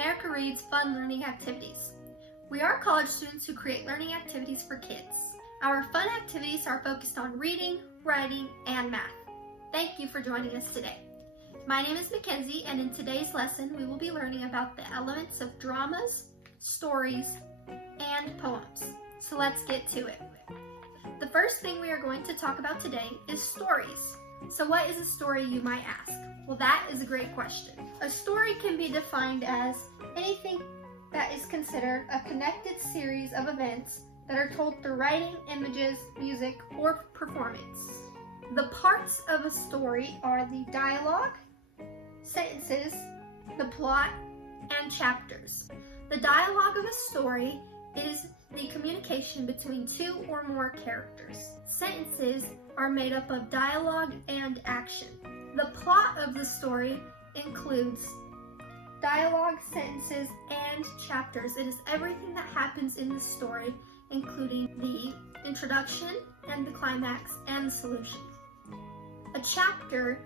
America Reads Fun Learning Activities. We are college students who create learning activities for kids. Our fun activities are focused on reading, writing, and math. Thank you for joining us today. My name is Mackenzie, and in today's lesson, we will be learning about the elements of dramas, stories, and poems. So let's get to it. The first thing we are going to talk about today is stories. So what is a story, you might ask? Well, that is a great question. A story can be defined as anything that is considered a connected series of events that are told through writing, images, music, or performance. The parts of a story are the dialogue, sentences, the plot, and chapters. The dialogue of a story is the communication between two or more characters. Sentences are made up of dialogue and action. The plot of the story includes dialogue, sentences, and chapters. It is everything that happens in the story, including the introduction and the climax and the solution. A chapter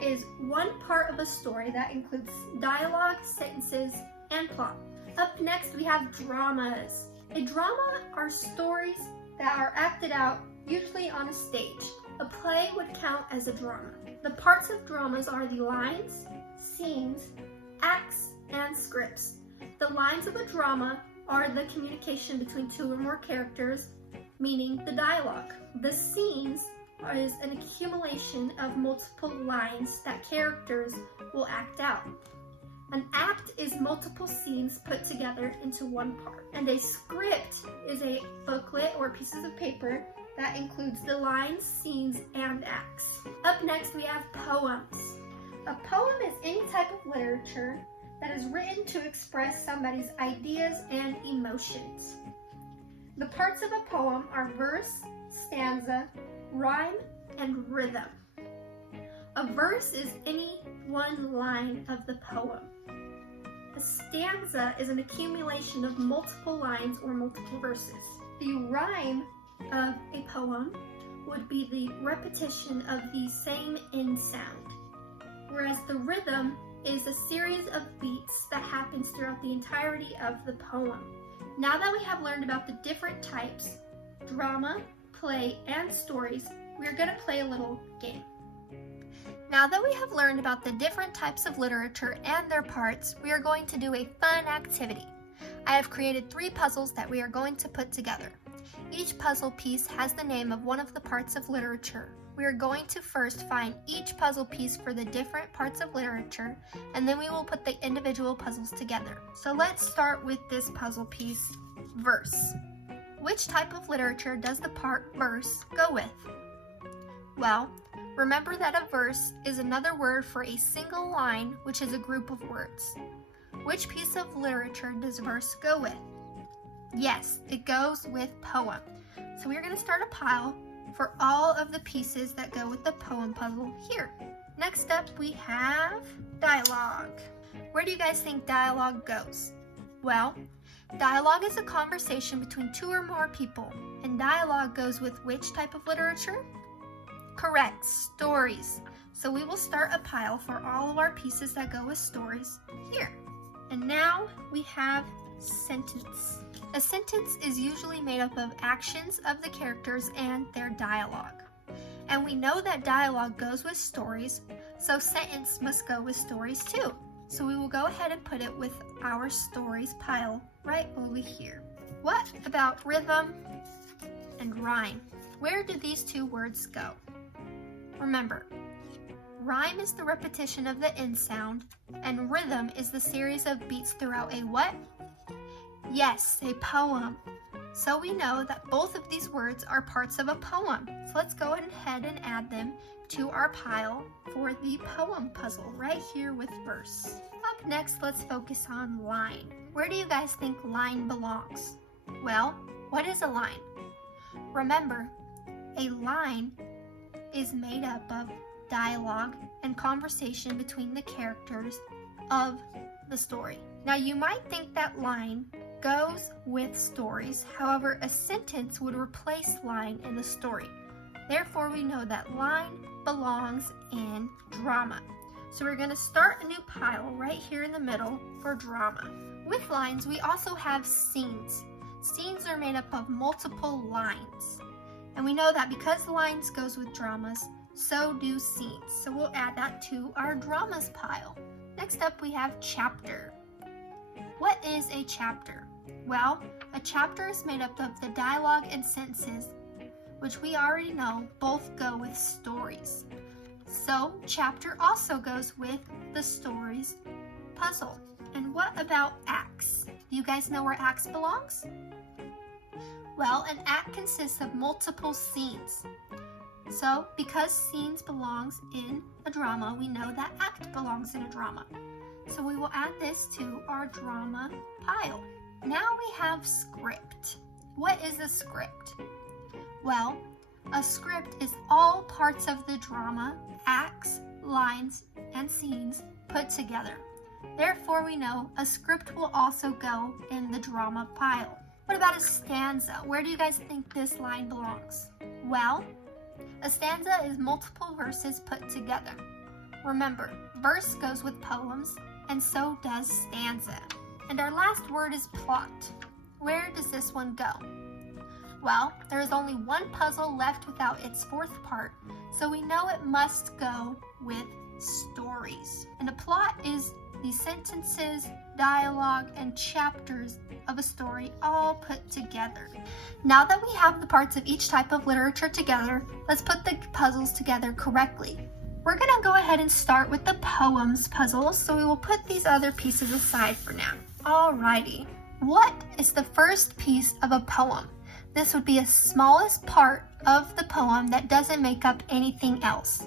is one part of a story that includes dialogue, sentences, and plot. Up next, we have dramas. A drama are stories that are acted out, usually on a stage. A play would count as a drama. The parts of dramas are the lines, scenes, acts, and scripts. The lines of a drama are the communication between two or more characters, meaning the dialogue. The scenes is an accumulation of multiple lines that characters will act out. An act is multiple scenes put together into one part. And a script is a booklet or pieces of paper that includes the lines, scenes, and acts. Up next, we have poems. A poem is any type of literature that is written to express somebody's ideas and emotions. The parts of a poem are verse, stanza, rhyme, and rhythm. A verse is any one line of the poem. A stanza is an accumulation of multiple lines or multiple verses. The rhyme of a poem would be the repetition of the same end sound, whereas the rhythm is a series of beats that happens throughout the entirety of the poem. Now that we have learned about the different types, drama, play, and stories, we are going to play a little game. Now that we have learned about the different types of literature and their parts, we are going to do a fun activity. I have created 3 puzzles that we are going to put together. Each puzzle piece has the name of one of the parts of literature. We are going to first find each puzzle piece for the different parts of literature, and then we will put the individual puzzles together. So let's start with this puzzle piece, verse. Which type of literature does the part verse go with? Well, remember that a verse is another word for a single line, which is a group of words. Which piece of literature does verse go with? Yes, it goes with poem. So we're going to start a pile for all of the pieces that go with the poem puzzle here. Next up, we have dialogue. Where do you guys think dialogue goes? Well, dialogue is a conversation between 2 or more people, and dialogue goes with which type of literature? Correct, stories. So we will start a pile for all of our pieces that go with stories here. And now we have sentence. A sentence is usually made up of actions of the characters and their dialogue. And we know that dialogue goes with stories, so sentence must go with stories too. So we will go ahead and put it with our stories pile right over here. What about rhythm and rhyme? Where do these 2 words go? Remember, rhyme is the repetition of the end sound, and rhythm is the series of beats throughout a what? Yes, a poem. So we know that both of these words are parts of a poem. So let's go ahead and add them to our pile for the poem puzzle right here with verse. Up next, let's focus on line. Where do you guys think line belongs? Well, what is a line? Remember, a line is made up of dialogue and conversation between the characters of the story. Now you might think that line goes with stories, however a sentence would replace line in the story. Therefore we know that line belongs in drama. So we're going to start a new pile right here in the middle for drama. With lines, we also have scenes. Scenes are made up of multiple lines. And we know that because lines goes with dramas, so do scenes. So we'll add that to our dramas pile. Next up we have chapter. What is a chapter? Well, a chapter is made up of the dialogue and sentences, which we already know both go with stories. So chapter also goes with the stories puzzle. And what about acts? Do you guys know where acts belongs? Well, an act consists of multiple scenes. So because scenes belongs in a drama, we know that act belongs in a drama. So we will add this to our drama pile. Now we have script. What is a script? Well, a script is all parts of the drama, acts, lines, and scenes put together. Therefore, we know a script will also go in the drama pile. What about a stanza? Where do you guys think this line belongs? Well, a stanza is multiple verses put together. Remember, verse goes with poems, and so does stanza. And our last word is plot. Where does this one go? Well, there is only one puzzle left without its fourth part, so we know it must go with stories. And a plot is the sentences, dialogue, and chapters of a story all put together. Now that we have the parts of each type of literature together, let's put the puzzles together correctly. We're going to go ahead and start with the poems puzzle, so we will put these other pieces aside for now. Alrighty, what is the first piece of a poem? This would be the smallest part of the poem that doesn't make up anything else.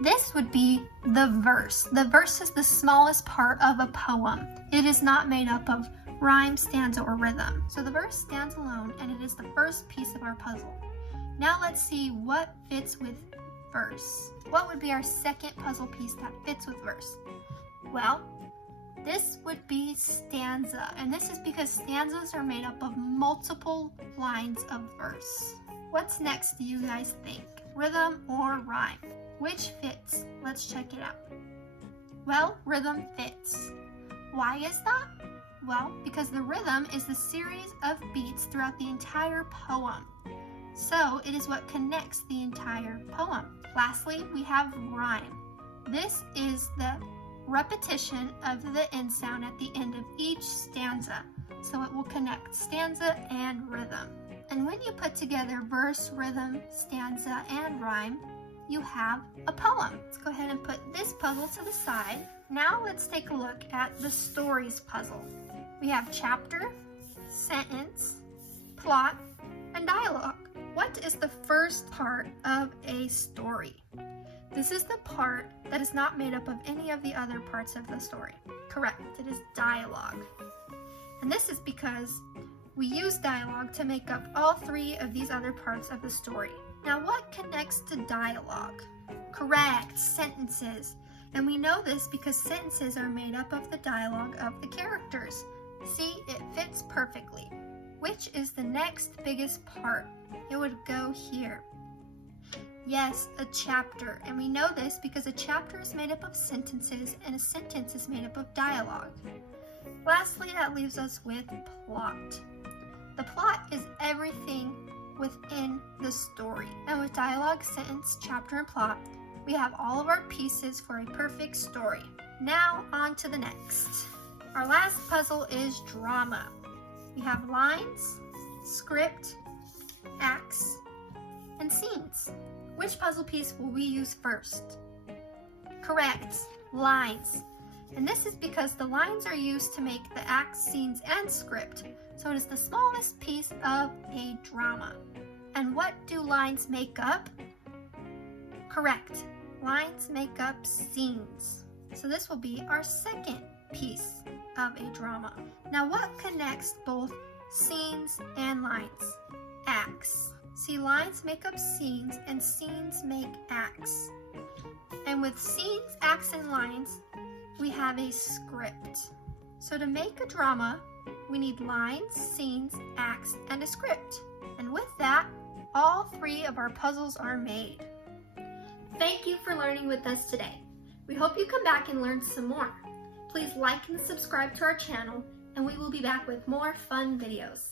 This would be the verse. The verse is the smallest part of a poem. It is not made up of rhyme, stanza, or rhythm. So the verse stands alone, and it is the first piece of our puzzle. Now let's see what fits with verse. What would be our second puzzle piece that fits with verse? Well, this would be stanza, and this is because stanzas are made up of multiple lines of verse. What's next, do you guys think? Rhythm or rhyme? Which fits? Let's check it out. Well, rhythm fits. Why is that? Well, because the rhythm is the series of beats throughout the entire poem. So it is what connects the entire poem. Lastly, we have rhyme. This is the repetition of the end sound at the end of each stanza. So it will connect stanza and rhythm. And when you put together verse, rhythm, stanza, and rhyme, you have a poem. Let's go ahead and put this puzzle to the side. Now let's take a look at the stories puzzle. We have chapter, sentence, plot, and dialogue. What is the first part of a story? This is the part that is not made up of any of the other parts of the story. Correct, it is dialogue. And this is because we use dialogue to make up all three of these other parts of the story. Now, what connects to dialogue? Correct, sentences. And we know this because sentences are made up of the dialogue of the characters. See, it fits perfectly. Which is the next biggest part? It would go here. Yes, a chapter. And we know this because a chapter is made up of sentences and a sentence is made up of dialogue. Lastly, that leaves us with plot. The plot is everything within the story. And with dialogue, sentence, chapter, and plot, we have all of our pieces for a perfect story. Now on to the next. Our last puzzle is drama. We have lines, script, acts, and scenes. Which puzzle piece will we use first? Correct, lines. And this is because the lines are used to make the acts, scenes, and script. So it is the smallest piece of a drama. And what do lines make up? Correct, lines make up scenes. So this will be our second piece of a drama. Now what connects both scenes and lines? Acts. See, lines make up scenes and scenes make acts. And with scenes, acts, and lines, we have a script. So to make a drama, we need lines, scenes, acts, and a script. And with that, all three of our puzzles are made. Thank you for learning with us today. We hope you come back and learn some more. Please like and subscribe to our channel, and we will be back with more fun videos.